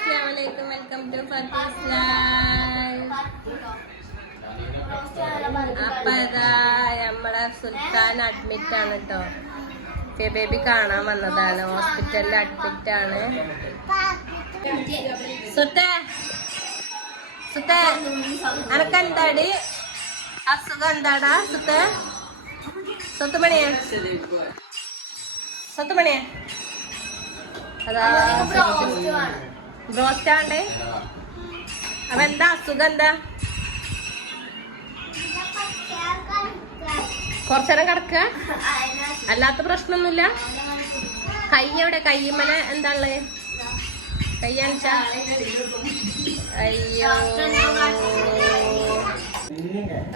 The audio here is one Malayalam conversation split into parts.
അസ്സലാമലൈക്കും. വെൽക്കം ടു അപ്പൊ ഇതാ നമ്മളെ സുൽത്താൻ അഡ്മിറ്റ് ആണ് കേട്ടോ ബേബി കാണാൻ വന്നതാണ്. ഹോസ്പിറ്റലിൽ അഡ്മിറ്റ് ആണ്. സുത്തേ സുത്തേ അനക്കെന്താടി? അസുഖം എന്താടാ സുത്തേ? സ്വത്തുമണിയെ? സ്വത്തുമണിയെ? അതാ ബ്രോസ്റ്റ് അപ്പൊ എന്താ അസുഖം എന്താ? കുറച്ചേരം കിടക്ക? അല്ലാത്ത പ്രശ്നമൊന്നുമില്ല? കൈ എവിടെ? കയ്യുമ്മല എന്താ ഉള്ളത് കൈ കാണിച്ചാ? അയ്യോ.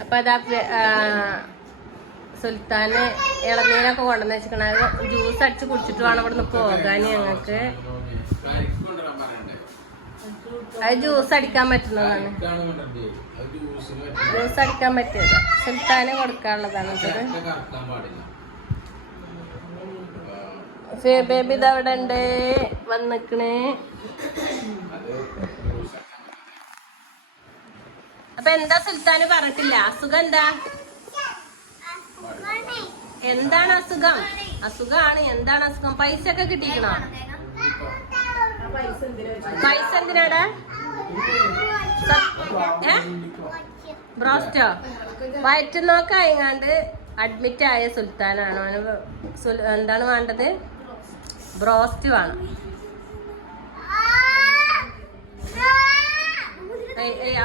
അപ്പൊ അതാ സുൽത്താന് ഇളനീരൊക്കെ കൊണ്ടുവന്ന് വെച്ചിരിക്കണത്. ജ്യൂസ് അടിച്ച് കുടിച്ചിട്ട് വേണം ഇവിടുന്ന് പോകാൻ ഞങ്ങൾക്ക്. അത് ജ്യൂസ് അടിക്കാൻ പറ്റുന്നതാണ്. ജ്യൂസ് അടിക്കാൻ പറ്റിയത്. സുൽത്താന് കൊടുക്കാനുള്ളതാണ് ബേബി ഇത് അവിടെ ഉണ്ട്. വന്നിക്കണേ. അപ്പൊ എന്താ സുൽത്താന് പറഞ്ഞിട്ടില്ല? അസുഖം എന്താ? എന്താണ് അസുഖം? അസുഖാണ് എന്താണ് അസുഖം? പൈസ ഒക്കെ കിട്ടിക്കണോ? പൈസ എന്തിനാടാ? ബ്രോസ്റ്റോ? വയറ്റ് ആയിങ്ങാണ്ട് അഡ്മിറ്റ് ആയ സുൽത്താനാണ്. എന്താണ് വേണ്ടത്? ബ്രോസ്റ്റ് വേണം.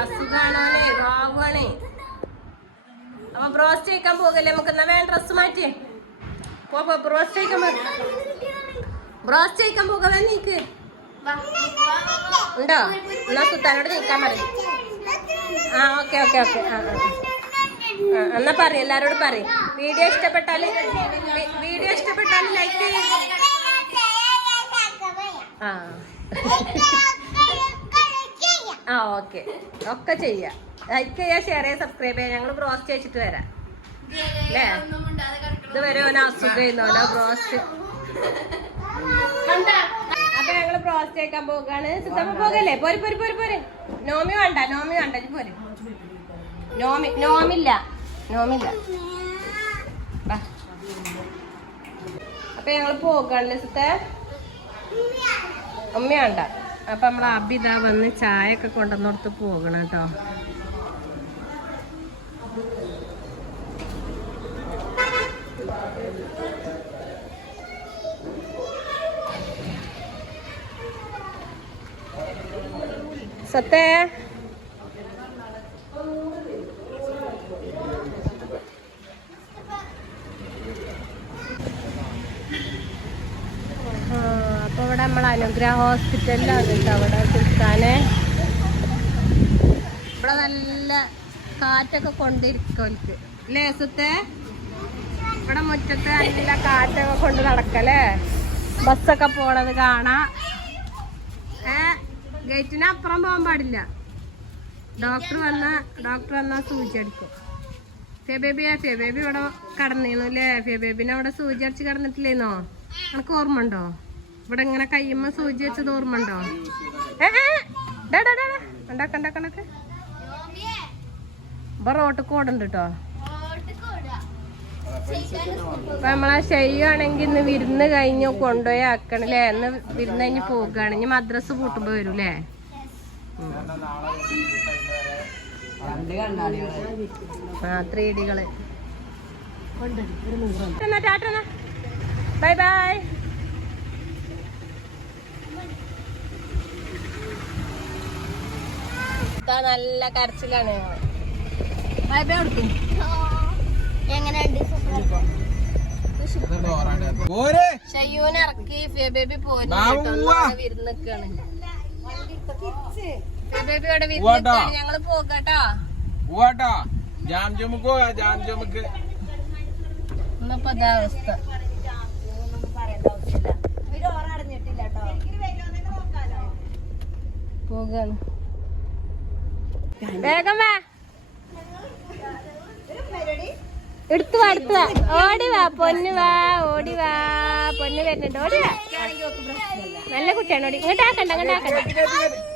അസുഖാണോനെ രോഗമാണേ അപ്പൊ ബ്രോസ്റ്റ് കഴിക്കാൻ പോകല്ലേ? നമുക്ക് എന്നാ വേണ്ട ഡ്രസ് മാറ്റി പോ ബ്രോസ്റ്റ് കഴിക്കാൻ ബ്രോസ്റ്റ് കഴിക്കാൻ പോകാൻ നീക്ക് ഉണ്ടോ? എന്നാ സുത്താനോട് നിൽക്കാൻ പറയും. ആ ഓക്കെ ഓക്കെ ഓക്കെ. ആ ആ എന്നാ പറയും എല്ലാരോടും പറയും. വീഡിയോ ഇഷ്ടപ്പെട്ടാൽ വീഡിയോ ഇഷ്ടപ്പെട്ടാൽ ലൈക്ക് ചെയ്യും. ആ. ആ ഓക്കെ. ഒക്കെ ചെയ്യാം. ലൈക്ക് ചെയ്യാ ഷെയർ ചെയ്യാ സബ്സ്ക്രൈബ് ചെയ്യാം. ഞങ്ങൾ ബ്രോസ്റ്റ് വെച്ചിട്ട് വരാം. അല്ലേ? ഇതുവരെ ഓന അസുഖം ഓരോ ബ്രോസ്റ്റ്. അപ്പൊ ഞങ്ങൾ ബ്രോസ്റ്റ് കഴിക്കാൻ പോകാണ് സുത്തമ്മ പോകല്ലേ? പോര് പോര് പോര് പോര്. നോമി വേണ്ട നോമി വേണ്ട പോര്. നോമി നോമില്ല നോമില്ല. അപ്പൊ ഞങ്ങൾ പോകാണല്ലേ സുത്തെ ഉമ്മ വേണ്ട. അപ്പൊ നമ്മളെ അബിത വന്ന് ചായ ഒക്കെ കൊണ്ടുവന്നോടത്ത് പോകണം കേട്ടോ. സത്തേ? അപ്പോൾ അപ്പൊ ഇവിടെ നമ്മൾ അനുഗ്രഹ ഹോസ്പിറ്റലിലാണ് കേട്ടോ അവിടെ സുൽത്താനെ ഇവിടെ നല്ല കാറ്റൊക്കെ കൊണ്ടിരിക്കോൽക്ക് അല്ലേ സുത്തെ? ഇവിടെ മുറ്റത്ത് നല്ല കാറ്റൊക്കെ കൊണ്ട് നടക്കല്ലേ? ബസ്സൊക്കെ പോണത് കാണാം. ഗേറ്റിന് അപ്പുറം പോകാൻ പാടില്ല. ഡോക്ടർ വന്ന ഡോക്ടർ വന്നാ സൂചി അടിക്കും. ഫിയ ബേബി ഫിയ ബേബി ഇവിടെ കടന്നിരുന്നു അല്ലേ? ഫിയ ബേബിനെ അവിടെ സൂചി അടിച്ച് കടന്നിട്ടില്ലേന്നോ? നിനക്ക് ഓർമ്മ ഉണ്ടോ? ഇവിടെ ഇങ്ങനെ കയ്യുമ്മ സൂചി വെച്ചത് ഓർമ്മ ഉണ്ടോ? കണ്ടാ ഇപ്പൊ റോട്ട് കോടുണ്ട് കേട്ടോ അപ്പൊ നമ്മളെ ചെയ്യുവാണെങ്കിൽ ഇന്ന് വിരുന്ന് കഴിഞ്ഞ് കൊണ്ടുപോയി ആക്കണല്ലേ? ഇന്ന് വിരുന്ന് കഴിഞ്ഞ് പോകുകയാണ് ഇനി മദ്രസ് പൂട്ടുമ്പോ വരൂലേ ആ ത്രീ ഡികൾ ബൈ ബൈ നല്ല കരച്ചിലാണ് ബൈ കൊടുക്കും. പോരെ. ഷയ്യൂനെ ഇറക്കി ബേബി പോരും ബാബു കേട്ടോ. ഉവ്വ. ഒന്ന് വിരുന്ന് നിക്കാണ് ബേബി അവിടെ വിരുന്ന് ഉവ്വാട്ടോ. നിക്കാണ്. ഞങ്ങൾ പോകട്ടോ. പോവാട്ടോ ജാം ജമുക്കോ ജാം ജമുക്ക്. ഇന്നിപ്പോ അതാ അവസ്ഥ. പോകാണ്. വേഗം വാ. എടുത്തു വാ എടുത്തു വാ. ഓടി വാ പൊന്നു വാ ഓടി വാ പൊന്നു വരുന്നുണ്ട്. ഓടി വാ. നല്ല കുട്ടിയാണ് ഓടി. ഇങ്ങോട്ടാക്കണ്ട ഇങ്ങോട്ടാക്കണ്ട